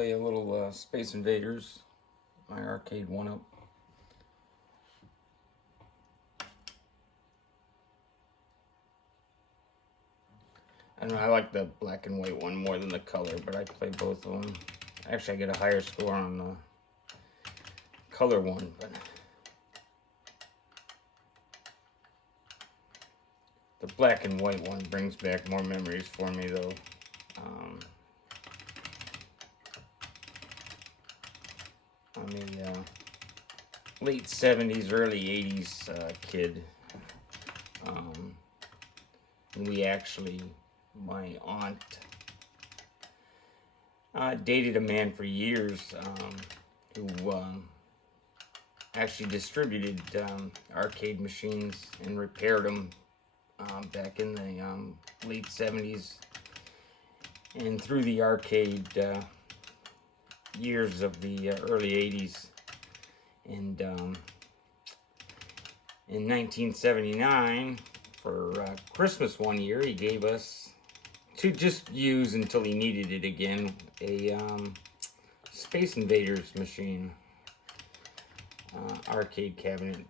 play a little Space Invaders, my Arcade1up. I don't know, I like the black and white one more than the color, but I play both of them. Actually, I get a higher score on the color one, but the black and white one brings back more memories for me, though. I'm a late 70s, early 80s kid. And we actually, my aunt dated a man for years who actually distributed arcade machines and repaired them back in the late 70s and through the arcade years of the early 80s. And in 1979, for Christmas one year, he gave us, to just use until he needed it again, a Space Invaders machine, arcade cabinet.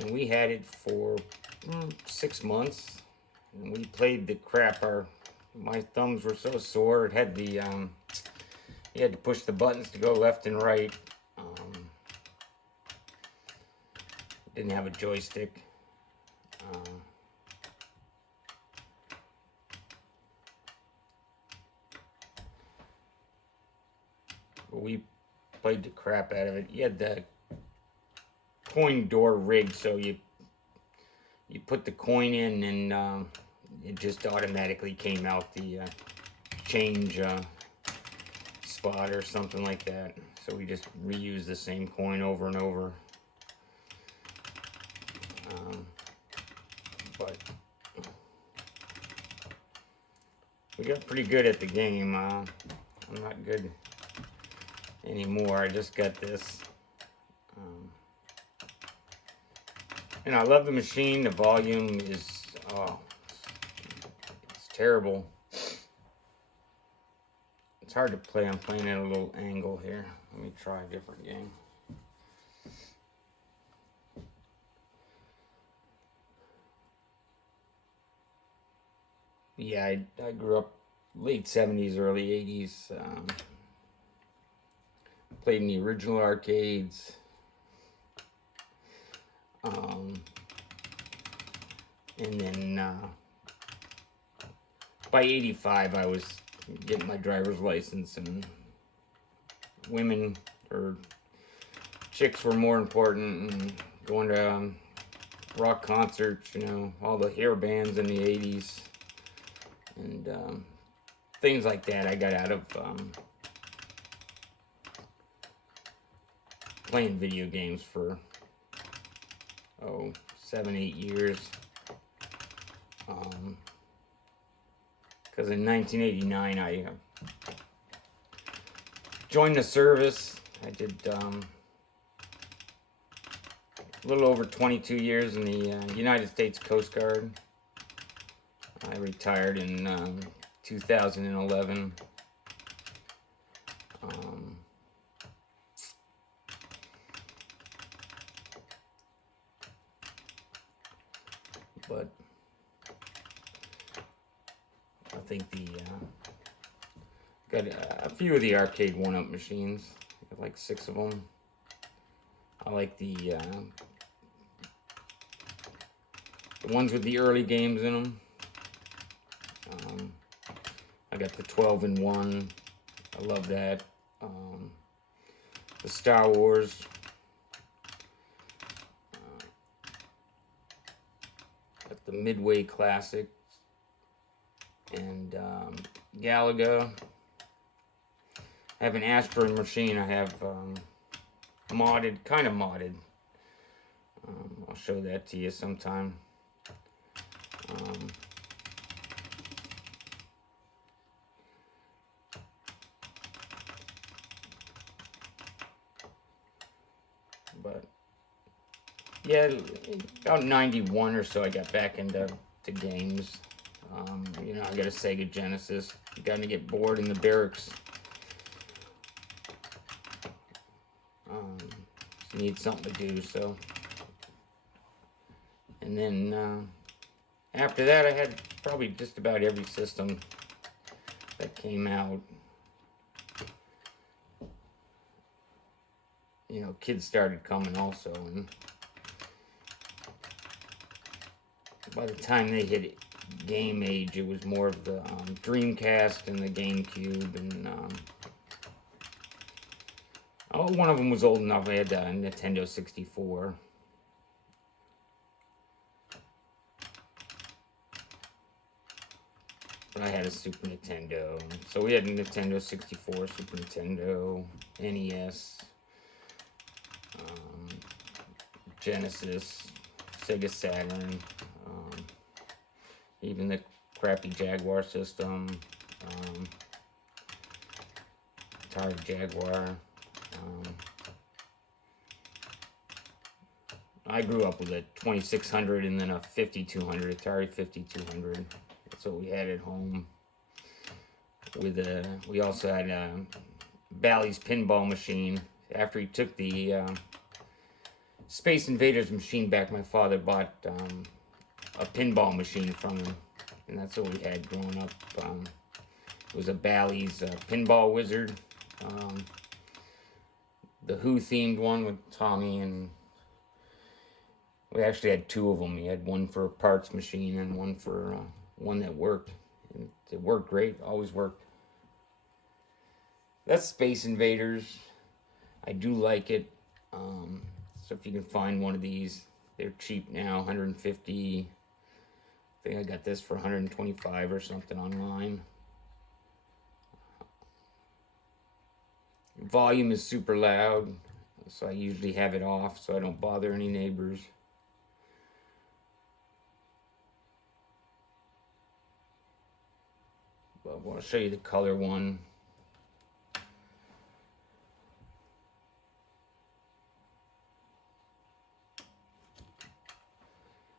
And we had it for 6 months, and we played the crap. My thumbs were so sore. It had the you had to push the buttons to go left and right. Didn't have a joystick. But we played the crap out of it. You had the coin door rigged, so you put the coin in, and it just automatically came out the change spot or something like that. So we just reused the same coin over and over. But we got pretty good at the game. I'm not good anymore. I just got this. And I love the machine. The volume is, it's terrible. It's hard to play. I'm playing at a little angle here. Let me try a different game. Yeah, I grew up late 70s, early 80s. Played in the original arcades. And then by 85, I was getting my driver's license, and women or chicks were more important, and going to rock concerts, you know, all the hair bands in the 80s. And things like that. I got out of playing video games for 7-8 years, because in 1989 I joined the service. I did a little over 22 years in the United States Coast Guard. I retired in 2011. But I think got a few of the Arcade1up machines. I got like 6 of them. I like the ones with the early games in them. I got the 12-in-1. I love that. The Star Wars. Got the Midway Classic. And Galaga. I have an Astro machine. I have modded, kind of modded. I'll show that to you sometime. But yeah, about 91 or so, I got back into games. You know, I got a Sega Genesis. Got to get bored in the barracks. Need something to do, so. And then after that, I had probably just about every system that came out. You know, kids started coming also, and by the time they hit game age, it was more of the Dreamcast and the GameCube, and oh, one of them was old enough. I had a Nintendo 64. But I had a Super Nintendo. So we had a Nintendo 64, Super Nintendo, NES, Genesis, Sega Saturn, even the crappy Jaguar system, Atari Jaguar. I grew up with a 2600 and then a 5200, Atari 5200. That's what we had at home. With we also had a Bally's pinball machine. After he took the Space Invaders machine back, my father bought a pinball machine from him, and that's what we had growing up. It was a Bally's pinball wizard. The Who themed one with Tommy, and we actually had two of them. We had one for a parts machine and one for one that worked. And it worked great, always worked. That's Space Invaders. I do like it. So if you can find one of these, they're cheap now, 150. I think I got this for 125 or something online. Volume is super loud, so I usually have it off so I don't bother any neighbors. But I want to show you the color one.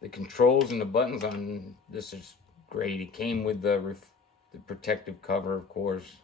The controls and the buttons on this is great. It came with the protective cover, of course.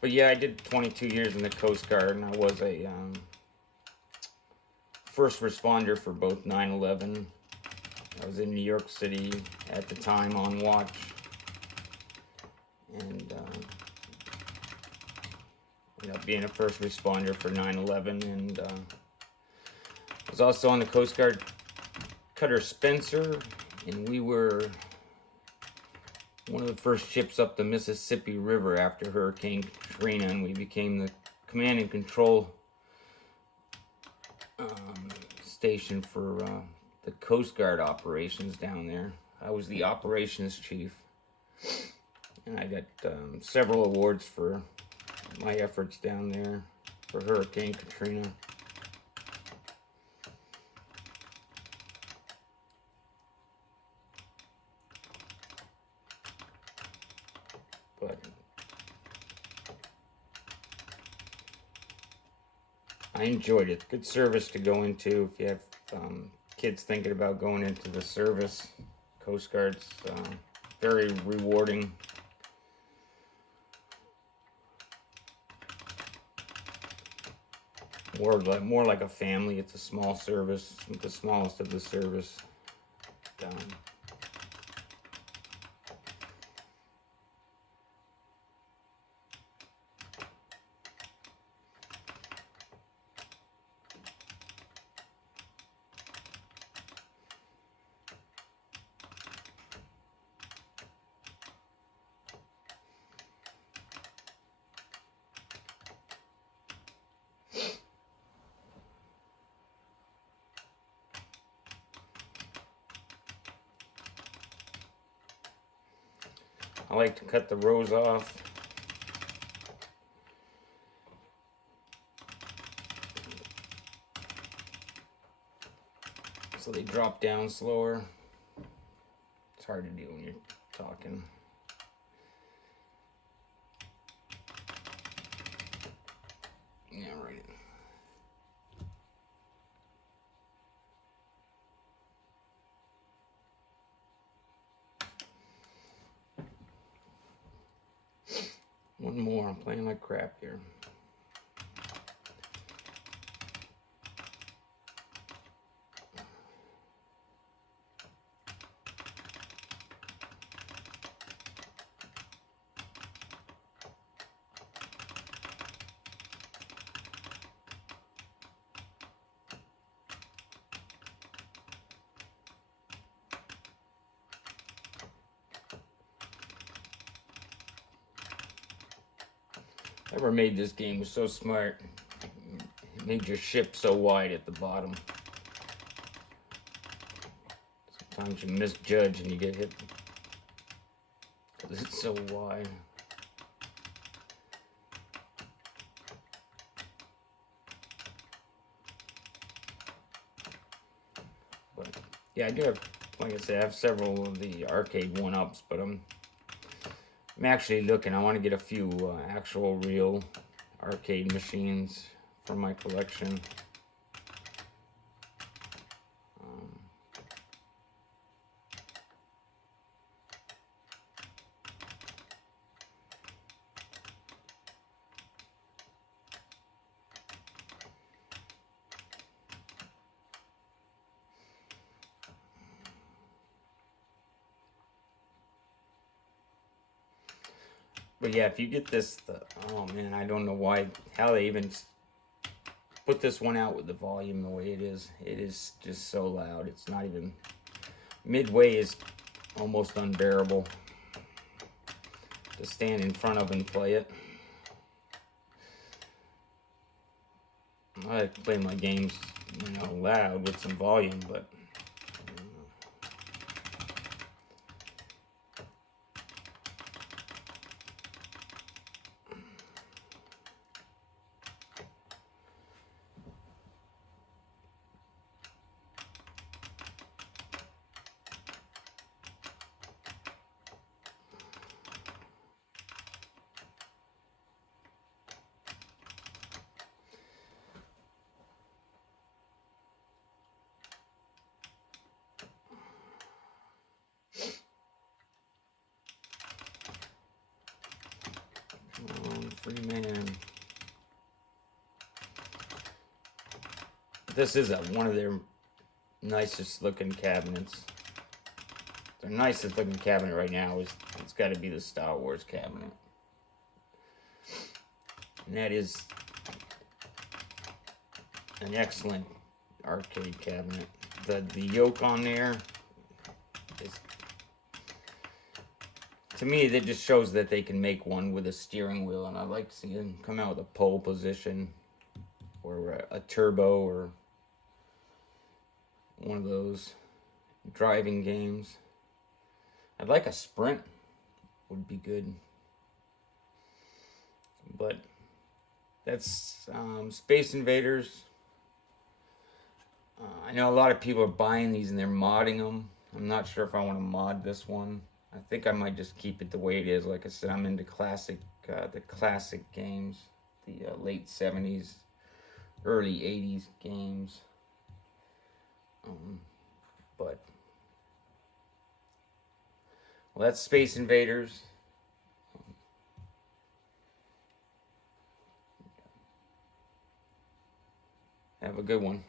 But yeah, I did 22 years in the Coast Guard, and I was a first responder for both 9/11. I was in New York City at the time on watch, and ended up being a first responder for 9/11, and I was also on the Coast Guard Cutter Spencer, and we were one of the first ships up the Mississippi River after Hurricane Katrina, and we became the command and control station for the Coast Guard operations down there. I was the operations chief, and I got several awards for my efforts down there for Hurricane Katrina. But I enjoyed it. Good service to go into if you have kids thinking about going into the service. Coast Guard's very rewarding. More like a family. It's a small service, the smallest of the service. I like to cut the rows off. so they drop down slower. It's hard to do when you're talking. Yeah, right. One more. I'm playing like crap here. Whoever made this game was so smart. It made your ship so wide at the bottom. Sometimes you misjudge and you get hit because it's so wide. But yeah, I do have, like I said, I have several of the Arcade1ups, but I'm actually looking. I want to get a few actual real arcade machines for my collection. But yeah, if you get this, oh man, I don't know why, how they even put this one out with the volume the way it is. It is just so loud. It's not even, midway is almost unbearable to stand in front of and play it. I like to play my games, you know, loud with some volume, but free man. This is one of their nicest looking cabinets. Their nicest looking cabinet right now is, it's got to be the Star Wars cabinet. And that is an excellent arcade cabinet. The yoke on there is, to me, that just shows that they can make one with a steering wheel, and I'd like to see them come out with a pole position or a turbo or one of those driving games. I'd like a sprint, would be good. But that's Space Invaders. I know a lot of people are buying these and they're modding them. I'm not sure if I want to mod this one. I think I might just keep it the way it is. Like I said, I'm into classic, the classic games, the late 70s, early 80s games. But well, that's Space Invaders. Have a good one.